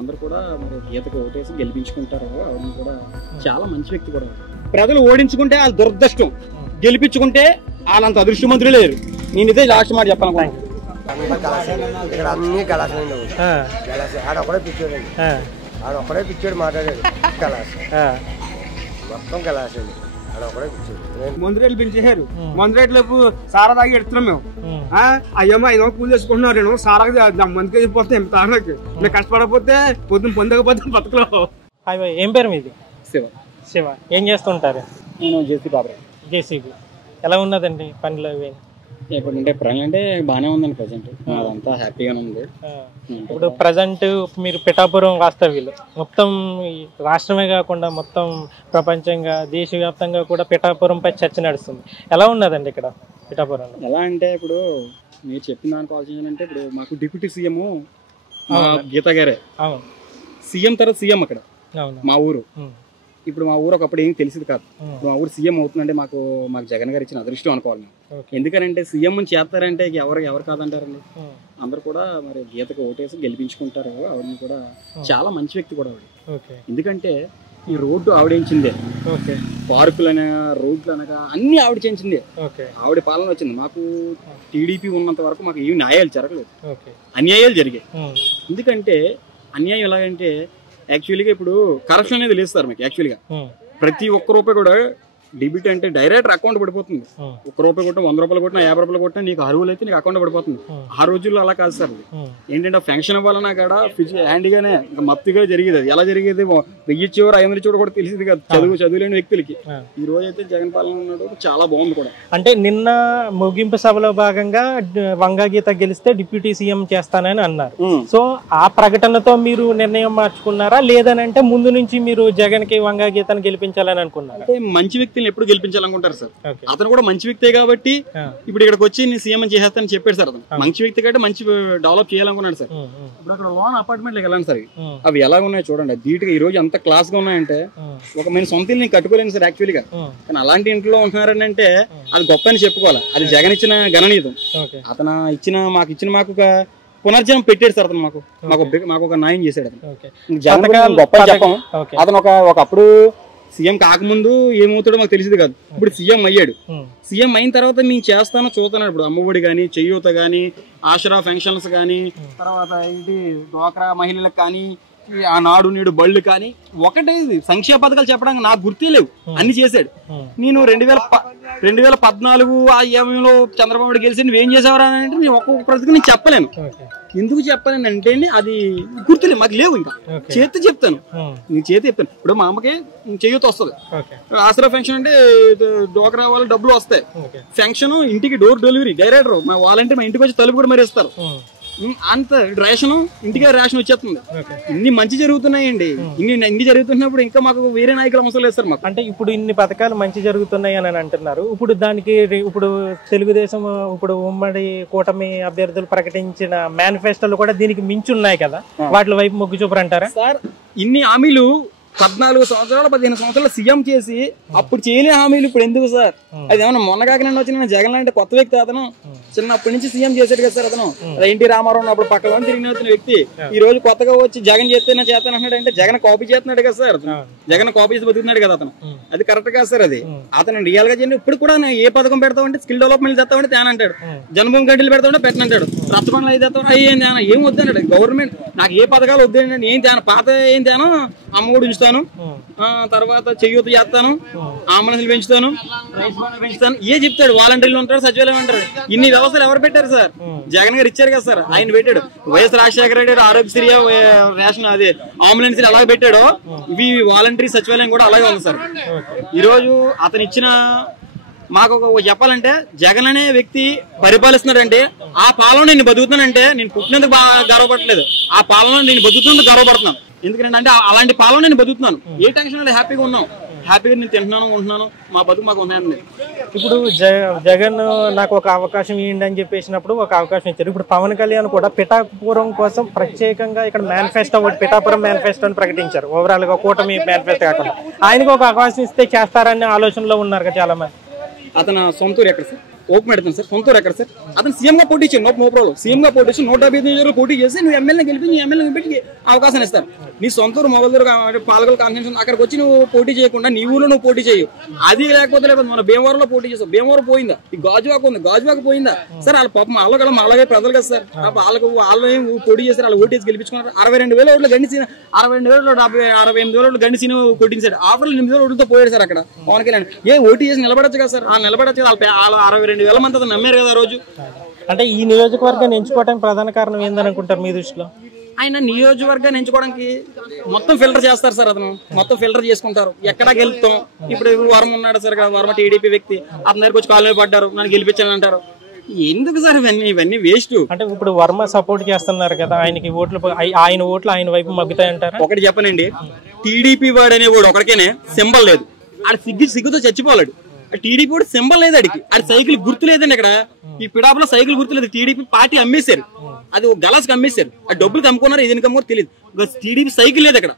అందరూ కూడా మరి గీతకు ఓటేసి గెలిపించుకుంటారు. ఆవిడని కూడా చాలా మంచి వ్యక్తి కూడా. ప్రజలు ఓడించుకుంటే వాళ్ళ దురదృష్టం, గెలిపించుకుంటే వాళ్ళంత అదృష్టమంతులు లేరు. నేను ఇదే లాస్ట్ మాట చెప్పాలనుకున్నాను. అన్ని కళాశాల ఆడొక్కడే పిచ్చాడు, ఆడొక్కడే పిచ్చాడు మాట్లాడాడు. మొత్తం కళాశాల ఆడొక్కడే పిచ్చాడు. మందు రేట్లు పెంచేశారు. మందు రేట్లు సారా తాగి ఎడుతున్నాం మేము. అయ్యమ్మ 5 కూలి చేసుకుంటున్నారు. నేను సారా మందుకే చెప్పిపోతే తాగడానికి నేను కష్టపడకపోతే పొద్దున్న పొందకపోతే బతుకులో. ఏం పేరు మీది? శివ. శివ ఏం చేస్తుంటారు? నేను జేసీబీ. ఎలా ఉన్నదండి పనిలో? ఎప్పుడంటే పనులు అంటే బాగానే ఉందండి. ప్రజెంట్ అదంతా హ్యాపీగానే ఉంది. ఇప్పుడు ప్రజెంట్ మీరు పిఠాపురం వాస్తవ్యులు, మొత్తం రాష్ట్రమే కాకుండా మొత్తం ప్రపంచంగా దేశవ్యాప్తంగా కూడా పిఠాపురంపై చర్చ నడుస్తుంది. ఎలా ఉన్నదండి ఇక్కడ పిఠాపురంలో? ఎలా అంటే ఇప్పుడు మీరు చెప్పిన దానికి ఆలోచించాలంటే ఇప్పుడు మాకు డిప్యూటీ సీఎం గీత గారే. అవును. సీఎం తర్వాత సీఎం అక్కడ అవును. మా ఊరు. ఇప్పుడు మా ఊరు ఒకప్పుడు ఏం తెలిసింది కాదు. మా ఊరు సీఎం అవుతుందంటే మాకు జగన్ గారు ఇచ్చిన అదృష్టం అనుకోవాలి. ఎందుకనంటే సీఎం చేస్తారంటే ఎవరు కాదంటారండి. అందరు కూడా మరి గీతకు ఓటేసి గెలిపించుకుంటారు. ఆవిడని కూడా చాలా మంచి వ్యక్తి కూడా ఆవిడ. ఎందుకంటే ఈ రోడ్డు ఆవిడించిందే, పార్కులు అనగా రోడ్లు అనగా అన్ని ఆవిడ చేయించిందే. ఆవిడ పాలన వచ్చింది. మాకు టీడీపీ ఉన్నంత వరకు మాకు ఏమి న్యాయాలు జరగలేదు, అన్యాయాలు జరిగాయి. ఎందుకంటే అన్యాయం ఎలాగంటే యాక్చువల్గా ఇప్పుడు కరప్షన్ అనేది లేదు సార్. మీకు యాక్చువల్గా ప్రతి ఒక్క రూపాయి కూడా డెబిట్ అంటే డైరెక్ట్ అకౌంట్ పడిపోతుంది. 1 రూపాయి కొట్టినా 100 రూపాయలు కొట్టినా 50 రూపాయలు కొట్టినా నీకు అర్హులు అయితే నీకు అకౌంట్ పడిపోతుంది. ఆ రోజుల్లో అలా కాదు సార్. ఏంటంటే ఫంక్షన్ అవ్వాలన్నా కూడా హ్యాండీగానే ఇంకా మత్తుగా జరిగేది. అది ఎలా జరిగేది 1000 ఇచ్చేవారు 500 ఇచ్చేవారు కూడా తెలిసింది కదా చదువులేని వ్యక్తులకి. ఈ రోజు అయితే జగన్ పాలన ఉన్నాడు, చాలా బాగుంది కూడా. అంటే నిన్న ముగింపు సభలో భాగంగా వంగా గీత గెలిస్తే డిప్యూటీ సీఎం చేస్తానని అన్నారు. సో ఆ ప్రకటనతో మీరు నిర్ణయం మార్చుకున్నారా, లేదనంటే ముందు నుంచి మీరు జగన్ కి వంగా గీతను గెలిపించాలని అనుకున్నారా? మంచి వ్యక్తి ఎప్పుడు గెలిపించాలనుకుంటారు సార్. అతను కూడా మంచి వ్యక్తే కాబట్టి ఇప్పుడు ఇక్కడికి వచ్చి నేను సీఎం చేసేస్తానని చెప్పాడు సార్. అతను మంచి వ్యక్తి కాబట్టి మంచి డెవలప్ చేయాలనుకున్నాడు సార్. ఇప్పుడు అక్కడ లోన్ అపార్ట్మెంట్ వెళ్ళండి సార్, అవి ఎలా ఉన్నాయో చూడండి. ధీటుగా ఈ రోజు అంత క్లాస్ గా ఉన్నాయంటే ఒక నేను సొంత ఇల్లు నేను కట్టుకోలేను సార్ యాక్చువల్గా. కానీ అలాంటి ఇంట్లో ఉంటున్నారని అంటే అది గొప్ప అని చెప్పుకోవాలి. అది జగన్ ఇచ్చిన ఘననీయం. అతను మాకు ఒక పునర్జన్మ పెట్టాడు సార్. అతను మాకు ఒక న్యాయం చేశాడు. అతను జగన్ గొప్ప చెప్పం. అతను ఒకప్పుడు సీఎం కాకముందు ఏమవుతాడో మాకు తెలిసింది కాదు. ఇప్పుడు సీఎం అయ్యాడు. సీఎం అయిన తర్వాత మేము చేస్తానో చూస్తున్నాడు. ఇప్పుడు అమ్మఒడి కానీ, చేయూత కానీ, ఆసరా పెన్షన్స్ కానీ, తర్వాత ఇది డ్వాక్రా మహిళలకు కానీ, ఆ నాడు నేడు బళ్ళు కానీ, ఒకటే సంక్షేమ పథకాలు చెప్పడానికి నాకు గుర్తే లేవు. అన్ని చేశాడు. నేను 2014 ఆ ఏమో చంద్రబాబు గెలిచి నువ్వేం చేసావరా అంటే నేను ఒక్కొక్క ప్రతికి నేను చెప్పలేను. ఎందుకు చెప్పలేను అంటే అది గుర్తులేదు, మాకు లేవు. ఇంకా చేతి చెప్తాను, నీ చేతి చెప్తాను. ఇప్పుడు మా అమ్మకి చేయూత వస్తుంది, ఆసరా పెన్షన్ అంటే డ్వాక్రా వాళ్ళు డబ్బులు వస్తాయి. పెన్షన్ ఇంటికి డోర్ డెలివరీ డైరెక్ట్ మా వాలంటీర్ మా ఇంటికి వచ్చి తలుపు కూడా మరి ఇస్తారు. అంత రేషన్ ఇంటికే రేషన్ వచ్చేస్తుంది. ఇన్ని మంచి జరుగుతున్నాయండి. ఇన్ని జరుగుతున్నప్పుడు ఇంకా మాకు వేరే నాయకులు అవసరం లేదు సార్. మాకు అంటే ఇప్పుడు ఇన్ని పథకాలు మంచి జరుగుతున్నాయి అని అంటున్నారు. ఇప్పుడు దానికి ఇప్పుడు తెలుగుదేశం ఇప్పుడు ఉమ్మడి కూటమి అభ్యర్థులు ప్రకటించిన మేనిఫెస్టోలు కూడా దీనికి మించి ఉన్నాయి కదా, వాటి వైపు మొగ్గు చూపరంటారా సార్? ఇన్ని హామీలు 14 సంవత్సరాలు 15 సంవత్సరాలు సీఎం చేసి అప్పుడు చేయలే హామీలు ఇప్పుడు ఎందుకు సార్? అది ఏమన్నా మొన్నగాకనండి వచ్చిన జగన్ లాంటి కొత్త వ్యక్తి. అతను చిన్నప్పటి నుంచి సీఎం చేశాడు కదా సార్. అతను ఎన్టీ రామారావు అప్పుడు పక్కన తిరిగిన వ్యక్తి ఈ రోజు కొత్తగా వచ్చి జగన్ చేస్తానంటున్నాడు అంటే జగన్ కాపీ చేస్తున్నాడు కదా సార్. జగన్ కాపీ చేసి బతుకుతున్నాడు కదా అతను. అది కరెక్ట్ కాదు సార్. అది అతను రియల్ గా చేయండి. ఇప్పుడు కూడా ఏ పథకం పెడతామంటే స్కిల్ డెవలప్మెంట్ చేస్తామంటే తేన అంటాడు, జన్మభూమి గడ్డలు పెడతామంటే పెట్టనంటాడు, రక్త పనులు అయితే ఏం తేనా ఏం వద్దన్నాడు. గవర్నమెంట్ నాకు ఏ పథకాలు వద్దండి, ఏం తేనా పాత ఏం తేనా, అమ్మఒడి ఉంచుతాను, తర్వాత చేయూత చేస్తాను, అంబులెన్స్లు పెంచుతాను, పెంచుతాను, ఏ చెప్తాడు. వాలంటీర్లు ఉంటారు, సచివాలయం ఉంటారు. ఇన్ని వ్యవస్థలు ఎవరు పెట్టారు సార్? జగన్ గారు ఇచ్చారు కదా సార్. ఆయన పెట్టాడు. వైఎస్ రాజశేఖర రెడ్డి ఆరోగ్యశ్రీ రేషన్ అదే అంబులెన్స్ అలాగే పెట్టాడు. ఇవి వాలంటీర్ సచివాలయం కూడా అలాగే ఉంది సార్. ఈ రోజు అతను ఇచ్చిన మాకు చెప్పాలంటే జగన్ అనే వ్యక్తి పరిపాలిస్తున్నాడంటే ఆ పాలన నేను బతుకుతానంటే నేను పుట్టినందుకు బాగా గర్వపడలేదు, ఆ పాలన నేను బతుకుతున్నందుకు గర్వపడుతున్నాను. ఎందుకంటే అలాంటి పాలన నేను బతుకుతున్నాను. ఏ టెన్షన్ హ్యాపీగా ఉన్నాం, హ్యాపీగా నేను తింటున్నాను ఉంటున్నాను, మా బతుకు మాకు ఉన్నాయండి. ఇప్పుడు జగన్ నాకు ఒక అవకాశం ఇవ్వండి అని చెప్పేసినప్పుడు ఒక అవకాశం ఇచ్చారు. ఇప్పుడు పవన్ కళ్యాణ్ కూడా పిఠాపురం కోసం ప్రత్యేకంగా ఇక్కడ మేనిఫెస్టో ఒకటి పిఠాపురం మేనిఫెస్టో అని ప్రకటించారు. ఓవరాల్ గా కూటమి మేనిఫెస్టో కాకుండా ఆయనకు ఒక అవకాశం ఇస్తే చేస్తారనే ఆలోచనలో ఉన్నారు కదా చాలా మంది. అతను సొంతూరు ఎక్కడ సార్? ఓపెన్ పెడతాను సార్. సొంత ఎక్కడ సార్ అతను సీఎం గా పోటీ చేయండి, నో ప్రాబ్లం. సీఎం గా పోటీ చేసి 155 పోటీ చేసి నువ్వు ఎమ్మెల్యే గెలిపి నీ ఎమ్మెల్యే పెట్టి అవకాశం ఇస్తాను. నీ సొంత ఊరు మొగలూరు పాలకొల్లు కాన్స్టిట్యూషన్ అక్కడికి వచ్చి నువ్వు పోటీ చేయకుండా నీ ఊళ్ళో నువ్వు పోటీ చేయవు. అది లేకపోతే మన భీమవరంలో పోటీ చేస్తావు, భీమవరం పోయిందా, ఈ గాజువాక ఉంది, గాజువాక పోయిందా సార్. వాళ్ళ పాపం వాళ్ళ అలాగే ప్రజలు కదా సార్, వాళ్ళు పోటీ చేశారు, వాళ్ళు ఓటేసి గెలిపించుకున్నారు. 62,000 ఓట్లు గండిసిన 62,000 ఓట్లు గండిసిన కొట్టించాడు. ఆఫ్టర్ 8,000 ఓట్లతో పోయాడు సార్ అక్కడ పవన్ కళ్యాణ్. ఓటు చేసి నిలబడచ్చు కదా సార్, నిలబడచ్చు కదా. వాళ్ళు 62,000 మంది నమ్మారు కదా రోజు. అంటే ఈ నియోజకవర్గాన్ని ఎంచుకోవడానికి ప్రధాన కారణం ఏందనుకుంటారు మీ దృష్టిలో? ఆయన నియోజకవర్గాన్ని ఎంచుకోవడానికి మొత్తం ఫిల్టర్ చేస్తారు సార్. అతను మొత్తం ఫిల్టర్ చేసుకుంటారు. ఎక్కడా గెలుస్తాం. ఇప్పుడు వర్మ ఉన్నాడు సార్, వర్మ టీడీపీ వ్యక్తి, అతని దగ్గరకు వచ్చి కాలు పడ్డారు, నన్ను గెలిపించాలని అంటారు. ఎందుకు సార్ ఇవన్నీ వేస్ట్. అంటే ఇప్పుడు వర్మ సపోర్ట్ చేస్తున్నారు కదా, ఆయనకి ఓట్లు ఆయన ఓట్లు ఆయన వైపు మగ్గుతాయంటారు. ఒకటి చెప్పనండి, టీడీపీ వాడు అనేవాడు ఒకడికేనే సింబల్ లేదు, ఆడ సిగ్గుతో చచ్చిపోలేడు. టీడీపీ వాడు సింబల్ లేదు, అడిగి ఆడ సైకిల్ గుర్తు లేదండి. ఇక్కడ ఈ పిడాపులో సైకిల్ గుర్తు లేదు. టీడీపీ పార్టీ అమ్మేశారు, అది ఒక గలాస్కి అమ్మేశారు. ఆ డబ్బులు కమ్ముకున్నారు, ఏదైనా కమ్ముకోరు తెలియదు. టీడీపీ సైకిల్ లేదు అక్కడ.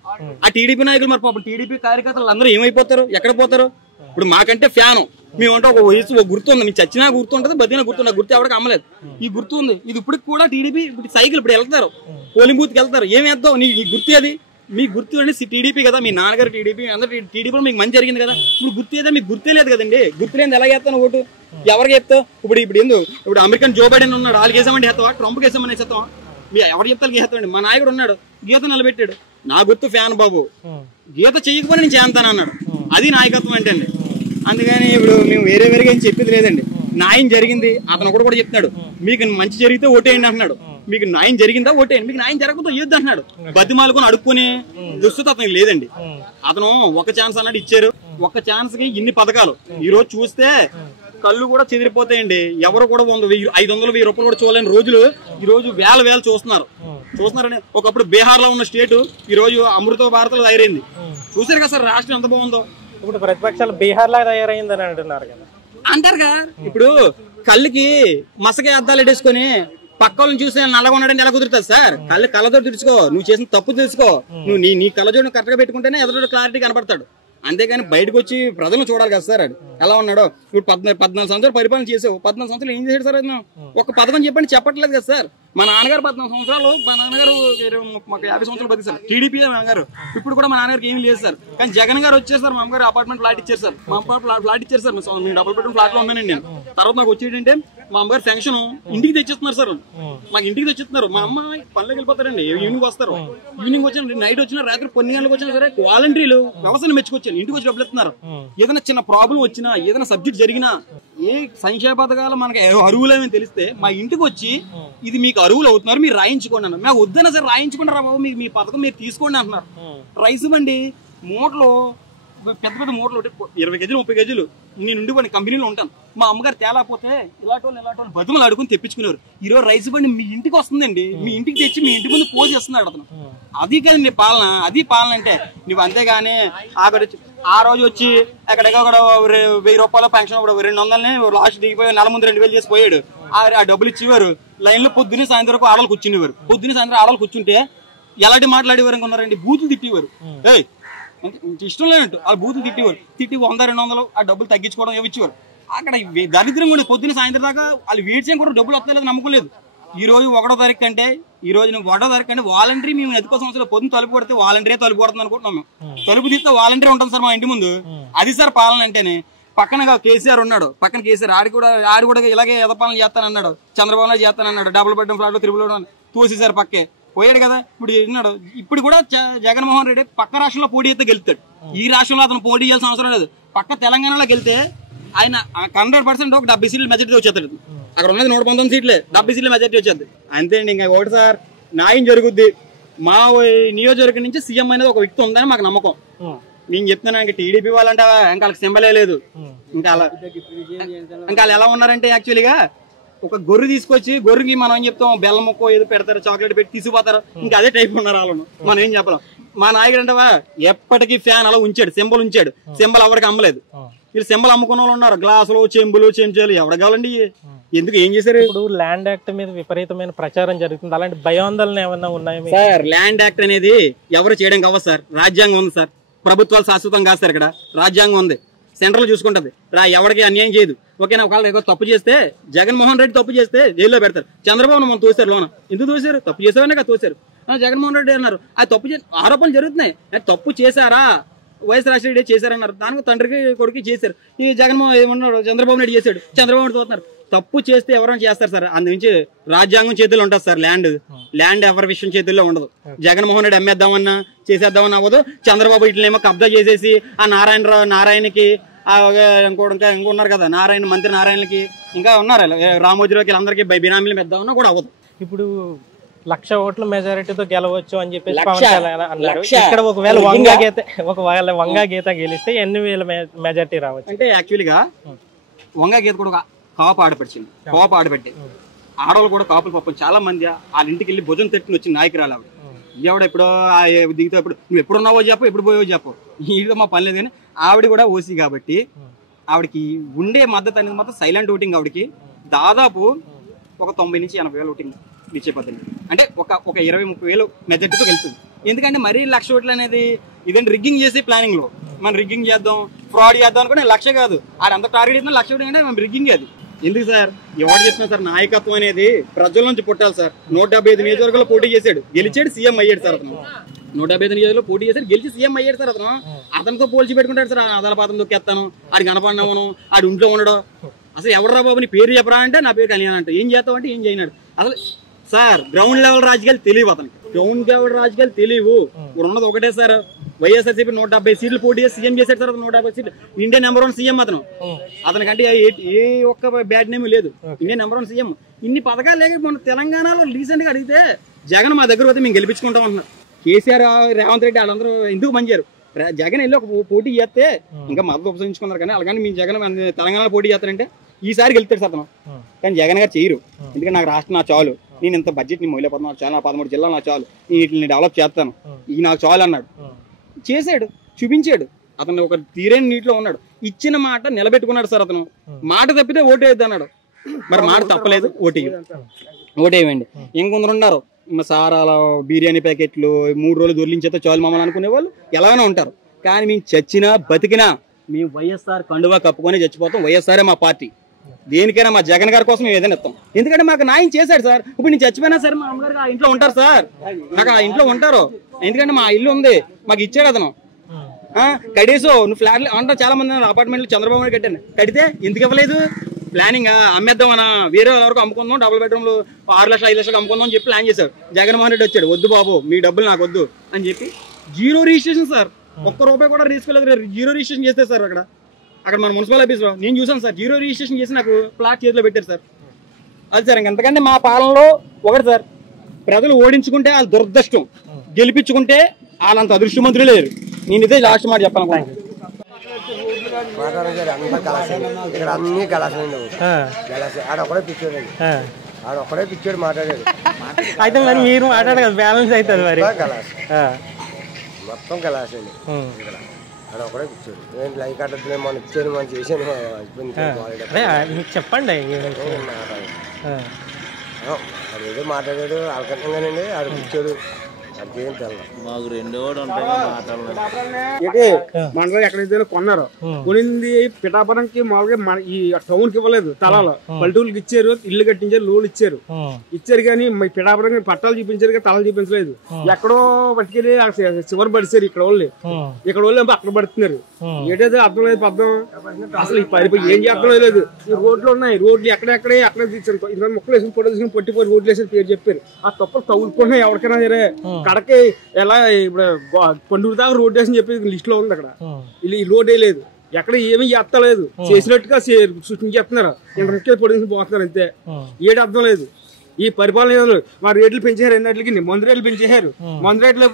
ఆ టీడీపీ నాయకులు మరి పాపం టీడీపీ కార్యకర్తలు అందరూ ఏమైపోతారు, ఎక్కడ పోతారు? ఇప్పుడు మాకంటే ఫ్యాను మేమంటే ఒక వయసు ఒక గుర్తు ఉంది, మీకు చచ్చినా గుర్తు ఉంటుంది, బతినా గుర్తుంది. గుర్తు ఎవరికి అమ్మలేదు, ఈ గుర్తు ఉంది. ఇది ఇప్పుడు కూడా టీడీపీ ఇప్పుడు సైకిల్ ఇప్పుడు వెళ్తారు, పోలింగ్ బూత్కి వెళ్తారు. ఏమి వేద్దాం నీ గుర్తు అది, మీ గుర్తు అంటే టీడీపీ కదా, మీ నాన్నగారు టీడీపీ, అందరూ టీడీపీలో మీకు మంచి జరిగింది కదా. ఇప్పుడు గుర్తు ఏదో మీకు గుర్తే లేదు కదండి. గుర్తు లేదు ఎలా చేస్తాను ఓటు, ఎవరికి చెప్తావు? ఇప్పుడు ఎందుకు ఇప్పుడు అమెరికన్ జో బైడెన్ ఉన్నాడు, వాళ్ళకి వేసామంటే వేస్తావా, ట్రంప్కి వేసామని వేస్తావా? మీ ఎవరు చెప్తారు వేస్తామండి. మా నాయకుడు ఉన్నాడు, గీత నిలబెట్టాడు, నా గుర్తు ఫ్యాన్ బాబు, గీత చేయకపోతే నేను చేస్తాను అన్నాడు. అది నాయకత్వం అంటే అండి. అందుకని ఇప్పుడు మేము వేరేగా ఏం చెప్పేది లేదండి. న్యాయం జరిగింది, అతను కూడా చెప్తున్నాడు, మీకు మంచి జరిగితే ఓటేయండి అంటున్నాడు. మీకు న్యాయం జరిగిందా ఓటేయండి, మీకు న్యాయం జరగకపోతే ఇయ్యొద్దు అంటున్నాడు. బతిమాలుకొని అడుక్కునే దుస్థితి అతనికి లేదండి. అతను ఒక ఛాన్స్ అన్నాడు, ఇచ్చారు. ఒక ఛాన్స్ కి ఇన్ని పథకాలు ఈ రోజు చూస్తే కళ్ళు కూడా చెదిరిపోతాయండి. ఎవరు కూడా 500, 1000 రూపాయలు కూడా చూడలేని రోజులు ఈ రోజు వేల చూస్తున్నారని. ఒకప్పుడు బీహార్ లో ఉన్న స్టేట్ ఈ రోజు అమృత భారత్లో తయారైంది. చూసారు కదా సార్ రాష్ట్రం ఎంత బాగుందో. ఇప్పుడు ప్రతిపక్షాలు బీహార్ లా తయారైందని అంటున్నారు కదా, అంటారుగా. ఇప్పుడు కళ్ళకి మసకే అద్దాలు ఎట్టేసుకొని పక్కలను చూసి నల్లగా ఉన్నాడని ఎలా కుదురుతుంది సార్? కళ్ళతో తెలుసుకో, నువ్వు చేసిన తప్పు తెలుసుకో. నువ్వు నీ కళ్ళజోడు కరెక్ట్ గా పెట్టుకుంటేనే ఎదురు క్లారిటీ కనపడతాడు. అంతేగాని బయటకు వచ్చి ప్రజలను చూడాలి కదా సార్. అది ఎలా ఉన్నాడో. ఇప్పుడు 14 సంవత్సరాలు పరిపాలన చేసావు, 14 సంవత్సరాలు ఏం చేశాడు సార్? ఒక పథకం చెప్పండి, చెప్పట్లేదు కదా సార్. మా నాన్నగారు 14 సంవత్సరాలు, మా నాన్నగారు మాకు 50 సంవత్సరాలు బతికారు, టీడీపీ మా నాన్నగారు. ఇప్పుడు కూడా మా నాన్నగారికి ఏమీ లేదు సార్. కానీ జగన్ గారు వచ్చేసారు, మా అమ్మగారు అపార్ట్మెంట్ ఫ్లాట్ ఇచ్చారు సార్. మా అమ్మ ఫ్లాట్ ఇచ్చారు సార్. నేను డబుల్ బెడ్రూమ్ ఫ్లాట్ లో ఉన్నానండి నేను. తర్వాత నాకు వచ్చేటంటే మా అమ్మగారు పెన్షన్ ఇంటికి తెచ్చిస్తున్నారు సార్. మాకు ఇంటికి తెచ్చిస్తున్నారు. మా అమ్మ పనులకు వెళ్ళిపోతారండి, ఈవినింగ్ వస్తారు. ఈవినింగ్ వచ్చిన నైట్ వచ్చిన రాత్రి 10 గంటలకు వచ్చినా సరే వాలంటీర్లు వ్యవసాయం మెచ్చుకొచ్చాను, ఇంటికి వచ్చి డబ్బులు ఇస్తున్నారు. ఏదైనా చిన్న ప్రాబ్లం వచ్చినా, ఏదైనా సబ్జెక్ట్ జరిగినా, ఏ సంక్షేమ పథకాలు మనకి అరువులేమని తెలిస్తే మా ఇంటికి వచ్చి ఇది మీకు అరువులు అవుతున్నారు, మీరు రాయించుకోండి అన్నారు. మేము వద్దన్నా సరే రాయించుకుంటారా బాబు, మీ పథకం మీరు తీసుకోండి అంటున్నారు. రైస్ బండి మూటలు, పెద్ద మూటలు 20 కేజీలు 30 కేజీలు నేను ఉండి కంపెనీలో ఉంటాను. మా అమ్మగారు తేలాపోతే ఇలాంటి బతుములు అడుగుని తెప్పించుకున్నారు. ఈరోజు రైస్ బండి మీ ఇంటికి వస్తుందండి, మీ ఇంటికి తెచ్చి మీ ఇంటి ముందు పోసి చేస్తున్నాడు అతను. అది కదండి పాలన. అది పాలన అంటే నువ్వు. అంతేగాని ఆ రోజు వచ్చి ఎక్కడికో 1000 రూపాయలు పెన్షన్ 200ని లాస్ట్ దిగిపోయి నెల ముందు 2000 చేసి పోయాడు. ఆ డబ్బులు ఇచ్చేవారు. లైన్ లో పొద్దున్నే సాయంత్రం వరకు ఆడవాళ్ళు కూర్చునేవారు. పొద్దున్నే సాయంత్రం ఆడవాళ్ళు కూర్చుంటే ఎలాంటి మాట్లాడేవారు అనుకున్నారండి? బూతులు తిట్టేవారు. ఇష్టం లేనట్టు వాళ్ళు బూతులు తిట్టి 100, 200 ఆ డబ్బులు తగ్గించుకోవడం ఇచ్చేవారు. అక్కడ దరిద్రం కూడా పొద్దున్న సాయంత్రం దాకా వాళ్ళు వేడిచేం కూడా డబ్బులు వస్తలేదు, నమ్మకలేదు. ఈ రోజు 1వ తారీఖు అంటే, ఈ రోజు 1వ తారీఖు అంటే వాలంటరీ మేము ఎదుకో సంవత్సరాలు పొద్దున్న తలుపు కొడితే వాలంటరీ తలుపు కొడుతుంది అనుకుంటున్నాం. మేము తలుపు తీస్తే వాలంటరీ ఉంటుంది సార్ మా ఇంటి ముందు. అది సార్ పాలన అంటేనే. పక్కన కేసీఆర్ ఉన్నాడు, పక్కన కేసీఆర్ ఆడి కూడా ఇలాగే ఎదపాలన చేస్తానన్నాడు, చంద్రబాబు నాయుడు చేస్తానన్నాడు. డబుల్ బెడ్రూమ్ ఫ్లాట్ త్రిపుల్ తోసేసారు, పక్కే పోయాడు కదా. ఇప్పుడు కూడా జగన్మోహన్ రెడ్డి పక్క రాష్ట్రంలో పోటీ అయితే గెలుస్తాడు. ఈ రాష్ట్రంలో అతను పోటీ చేయాల్సిన అవసరం లేదు. పక్క తెలంగాణలో గెలితే ఆయన 100% ఒక 70 సీట్లు మెజార్టీ వచ్చేస్తాడు. అక్కడ ఉన్నది 119 సీట్లే, 70 సీట్ల మెజార్టీ వచ్చేది. అంతే అండి. ఇంకా ఒకటి సార్, న్యాయం జరుగుద్ది. మా నియోజకవర్గం నుంచి సీఎం అనేది ఒక వ్యక్తి ఉందని మాకు నమ్మకం. నేను చెప్తున్నా, ఇంకా టీడీపీ వాళ్ళంటే ఇంకా వాళ్ళకి సింబలే లేదు. ఇంకా వాళ్ళు ఎలా ఉన్నారంటే యాక్చువల్గా ఒక గొర్రె తీసుకొచ్చి గొర్రెకి మనం ఏం చెప్తాం, బెల్లం ముక్క ఏదో పెడతారు, చాక్లెట్ పెట్టి తీసుకుపోతారు. ఇంకా అదే టైప్ ఉన్నారు వాళ్ళను. మనం ఏం చెప్పలేం. మా నాయకుడు అంటవా ఎప్పటికీ ఫ్యాన్ అలా ఉంచాడు, సింబల్ ఉంచాడు. సింబల్ ఎవరికి అమ్మలేదు. వీళ్ళు సింబల్ అమ్ముకున్న వాళ్ళు ఉన్నారు, గ్లాసులు, చెంచాలు ఎవరు కావాలండి. ఎందుకు ఏం చేశారు? ఇప్పుడు ల్యాండ్ యాక్ట్ మీద విపరీతమైన ప్రచారం జరుగుతుంది. అలాంటి భయాందోళన ఏమన్నా ఉన్నాయా సార్? ల్యాండ్ యాక్ట్ అనేది ఎవరు చేయడానికి అవ్వదు సార్. రాజ్యాంగం ఉంది సార్. ప్రభుత్వాలు శాశ్వతం కాదు సార్. ఇక్కడ రాజ్యాంగం ఉంది. సెంట్రల్ చూసుకుంటది ఎవరికి అన్యాయం చేయదు. ఓకేనా? ఒకవేళ తప్పు చేస్తే జగన్మోహన్ రెడ్డి తప్పు చేస్తే జైల్లో పెడతారు. చంద్రబాబు మనం తోశారు లోన. ఎందుకు తోశారు? తప్పు చేసేవానే కదా తోశారు. జగన్మోహన్ రెడ్డి అన్నారు అది తప్పు ఆరోపణలు జరుగుతున్నాయి. తప్పు చేశారా వైఎస్ రాజశేఖర రెడ్డి చేశారన్నారు. దానికి తండ్రికి కొడుకు చేశారు. ఈ జగన్మోహన్ ఏమన్నాడు? చంద్రబాబు నాయుడు చేశాడు. చంద్రబాబు తోతున్నారు. తప్పు చేస్తే ఎవరైనా చేస్తారు సార్. అందుమించి రాజ్యాంగం చేతుల్లో ఉంటుంది సార్. ల్యాండ్ ఎవరి విషయం చేతుల్లో ఉండదు. జగన్మోహన్ రెడ్డి అమ్మేద్దామన్నా చేసేద్దామన్నా అవ్వదు. చంద్రబాబు ఇట్లేమో కబ్జా చేసేసి ఆ నారాయణకి ఇంకో ఉన్నారు కదా మంత్రి నారాయణకి ఇంకా ఉన్నారు రామోజీరావుకి అందరికి బినామీలు పెద్దామన్నా కూడా అవ్వదు. ఇప్పుడు 1,00,000 ఓట్ల మెజారిటీతో గెలవచ్చు అని చెప్పేసి పవన్ కళ్యాణ్ అన్నారు. ఇక్కడ ఒకవేళ వంగా గీత గెలిస్తే ఎన్ని వేల మెజారిటీ రావచ్చు అంటే యాక్చువల్గా వంగా గీత కూడా కాపు ఆడపడిచింది. కాపు ఆడబెట్టి ఆడవాళ్ళు కూడా కాపులు పాపం చాలా మంది వాళ్ళ ఇంటికి వెళ్ళి భుజం తట్టుకుని వచ్చిన నాయకురాలు ఆవిడ. ఎవడ ఎప్పుడో దిగుతా ఎప్పుడు నువ్వు ఎప్పుడున్నావో చెప్పు, ఎప్పుడు పోయో చెప్పు, వీడితో మా పని లేదు. కానీ ఆవిడ కూడా ఓసీ కాబట్టి ఆవిడకి ఉండే మద్దతు అనేది మాత్రం సైలెంట్ ఓటింగ్. ఆవిడకి దాదాపు ఒక 90 నుంచి 80,000 ఓటింగ్ ఇచ్చే పద్ధతి. అంటే ఒక 20-30,000 మెజార్టీతో వెళ్తుంది. ఎందుకంటే మరీ 1,00,000 ఓట్లు అనేది ఇదంటే రిగ్గింగ్ చేసి ప్లానింగ్ లో మనం రిగ్గింగ్ చేద్దాం, ఫ్రాడ్ చేద్దాం అనుకుంటే 1,00,000 కాదు. ఆడ అంత టార్గెట్ ఇస్తున్నా 1,00,000 ఓటింగ్ అంటే మనం రిగ్గింగ్ అది. ఎందుకు సార్? ఎవరు చెప్తున్నా సార్? నాయకత్వం అనేది ప్రజల నుంచి పుట్టాలి సార్. 175 నియోజకవర్గాల్లో పోటీ చేశాడు, గెలిచాడు, సీఎం అయ్యాడు సార్. అతను 175 నియోజకవర్గాల్లో పోటీ చేశాడు, గెలిచి సీఎం అయ్యాడు సార్. అతనితో పోల్చి పెట్టుకుంటాడు సార్. అదలపాతం తొక్కేస్తాను, ఆడికి కనపడినామను, ఆడి ఇంట్లో ఉండడం. అసలు ఎవడరా బాబు నీ పేరు చెప్పరా అంటే నా పేరు కళ్యాణ్ అంటే. ఏం చేస్తావు అంటే ఏం చేయనాడు. అసలు సార్ గ్రౌండ్ లెవెల్ రాజకీయాలు తెలియవు అతనికి. గ్రౌండ్ లెవెల్ రాజకీయాలు తెలియవు. ఇప్పుడు ఉన్నది ఒకటే సార్, వైఎస్ఆర్సీపీ 170 సీట్లు పోటీ చేసి సీఎం చేశాడు సార్. 150 సీట్లు ఇండియా నెంబర్ 1 సీఎం అతను. అతనికంటే ఏ ఒక్క బ్యాడ్ నేమ్ లేదు. India number 1 CM. ఇన్ని పథకాలు లేక మన తెలంగాణలో రీసెంట్ గా అడిగితే జగన్ మా దగ్గర పోతే మేము గెలిపించుకుంటాం అంటున్నారు. కేసీఆర్, రేవంత్ రెడ్డి వాళ్ళందరూ ఎందుకు మంచారు? జగన్ వెళ్ళి ఒక పోటీ చేస్తే ఇంకా మద్దతు ఉపయోగించుకున్నారు. కానీ అలాగని మీ జగన్ తెలంగాణలో పోటీ చేస్తారంటే ఈసారి గెలుస్తాడు సార్ అతను. కానీ జగన్ గారు చేయరు. ఎందుకంటే నాకు రాష్ట్రం నా చాలు, నేను ఇంత బడ్జెట్ ని మొదలు 14 చాలు, నా 13 జిల్లాలు నాకు చాలు, నేను వీటిని డెవలప్ చేస్తాను, ఇది నాకు చాలు అన్నాడు. చేశాడు, చూపించాడు. అతను ఒక తీరైన నీటిలో ఉన్నాడు. ఇచ్చిన మాట నిలబెట్టుకున్నాడు సార్. అతను మాట తప్పితే ఓటు వేయద్దు అన్నాడు. మరి మాట తప్పలేదు, ఓటేయండి. ఇంకొందరు ఉన్నారు సారాల బిర్యానీ ప్యాకెట్లు 3 రోజులు దొర్లించేస్తే చాలు మమ్మల్ని అనుకునే వాళ్ళు ఎలాగైనా ఉంటారు. కానీ మేము చచ్చినా బతికినా మేము వైఎస్ఆర్ కండువా కప్పుకొని చచ్చిపోతాం. వైఎస్ఆరే మా పార్టీ. దేనికైనా మా జగన్ గారి కోసం మేము ఏదైనా ఇస్తాం. ఎందుకంటే మాకు న్యాయం చేశాడు సార్. ఇప్పుడు నేను చచ్చిపోయినా సరే మా అమ్మగారు ఆ ఇంట్లో ఉంటారు సార్. నాకు ఆ ఇంట్లో ఉంటారు. ఎందుకంటే మా ఇల్లు ఉంది, మాకు ఇచ్చాడు అతను. కడీసో నువ్వు ఫ్లాట్లు అంటే చాలా మంది అపార్ట్మెంట్లు చంద్రబాబు నాయుడు కట్టాను. కడితే ఎందుకు ఇవ్వలేదు? ప్లానింగ్ అమ్మేద్దామన్నా, వేరే వరకు అమ్ముకుందాం, 2 బెడ్రూమ్లు 6 లక్షలు 5 లక్షలు అమ్ముకుందాం అని చెప్పి ప్లాన్ చేశారు. జగన్మోహన్ రెడ్డి వచ్చాడు, వద్దు బాబు మీ డబ్బులు నాకు వద్దు అని చెప్పి 0 రిజిస్ట్రేషన్ సార్. ₹1 కూడా తీసుకోలేదు. 0 రిజిస్ట్రేషన్ చేస్తే సార్ అక్కడ మన మున్సిపల్ ఆఫీస్ లో నేను చూసాను సార్. 0 రిజిస్ట్రేషన్ చేసి నాకు ప్లాట్ చేతిలో పెట్టారు సార్. అది సార్ ఇంకెంతకంటే మా పాలనలో ఒకటి సార్, ప్రజలు ఓడించుకుంటే వాళ్ళ దురదృష్టం, గెలిపించుకుంటే వాళ్ళంత అదృష్టమంతులు లేరు. నేను ఇదే లాస్ట్ మాట చెప్పాలనుకున్నాను. అంతా కళాశాల ఇక్కడ అన్ని కళాశాలండి. ఆడొక్కడే పిచ్చోడండి, ఆడొక్కడే పిచ్చోడు మాట్లాడాడు. అయితే మరి మీరు మాట్లాడగలరు, బ్యాలెన్స్ అవుతుంది మరి. మొత్తం కళాశాలండి ఇక్కడ. ఆడొక్కడే పిచ్చోడు. ఏంటి లైక్ అడ్డద్దులే మనం ఇచ్చాను, మనం చేసాను. చెప్పండి. ఏదో మాట్లాడాడు అలకట్టంగానండి. ఆడ పిచ్చోడు. మాకు 2 మండలం ఎక్కడైతే కొన్నారు, కొనింది పిఠాపురంకి మామూలుగా ఈ టౌన్ కి ఇవ్వలేదు. తలాలు పల్లెటూరుకి ఇచ్చారు, ఇల్లు కట్టించారు, లోన్లు ఇచ్చారు కానీ పిఠాపురం పట్టాలు చూపించారు కానీ తలాలు చూపించలేదు. ఎక్కడో పట్టుకెళ్ళి చివరి పడిచారు. ఇక్కడ వాళ్ళు అక్కడ పడుతున్నారు. ఏంటైతే అర్థం లేదు పర్థం. అసలు ఈ పరిపాలన ఏం చేస్తాం లేదు. ఈ రోడ్లు ఉన్నాయి, రోడ్లు ఎక్కడెక్కడే అక్కడే తీసారు. 20 మొక్కలు వేసుకుని ఫోటో తీసుకుని పొట్టిపోయి రోడ్లు వేసిన పేరు చెప్పారు. ఆ తప్పులు తగులుకుంటున్నాయి ఎవరికైనా సరే. కడకి ఎలా ఇప్పుడు పండుగ దాకా రోడ్ వేసి చెప్పి లిస్ట్ లో ఉంది. అక్కడ ఈ రోడ్ లేదు, ఎక్కడ ఏమీ చేస్తలేదు. చేసినట్టుగా సృష్టించేస్తున్నారు. ఇంటర్నెట్ పొడిసి పోతున్నారు అంతే. ఏడు అర్థం లేదు ఈ పరిపాలన. మా రేట్లు పెంచారు, ఎన్నట్లకి మందు రేట్లు పెంచేశారు. మందు రేట్లు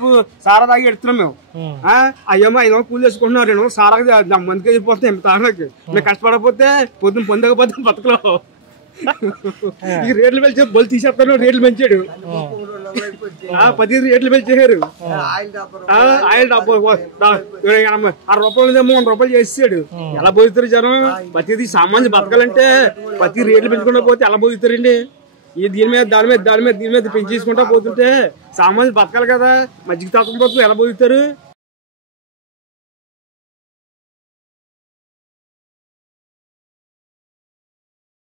సారా తాగి ఎడుతున్నాం మేము. అయ్యమ్మ 5 కూలి చేసుకుంటున్నారు. నేను సారా మందుకే వెళ్ళిపోతే తాగడానికి నేను కష్టపడకపోతే పొద్దున్న పొందకపోతే బతకలో. ఈ రేట్లు పెంచే బలు తీసేస్తాను. రేట్లు పెంచాడు, 10 రేట్లు పెంచేశారు. ఆయిల్ డబ్బా ₹60 ₹100 చేసాడు. ఎలా పోతారు జనం? ప్రతిదీ సామాన్య బతకాలంటే ప్రతి రేట్లు పెంచుకుంటూ పోతే ఎలా పోతారండి? దీని మీద దాని మీద దీని మీద పెంచేసుకుంటా పోతుంటే సామాన్యులు బతకాలి కదా. మజ్జిగ తాతం పోతూ ఎలా పోతారు?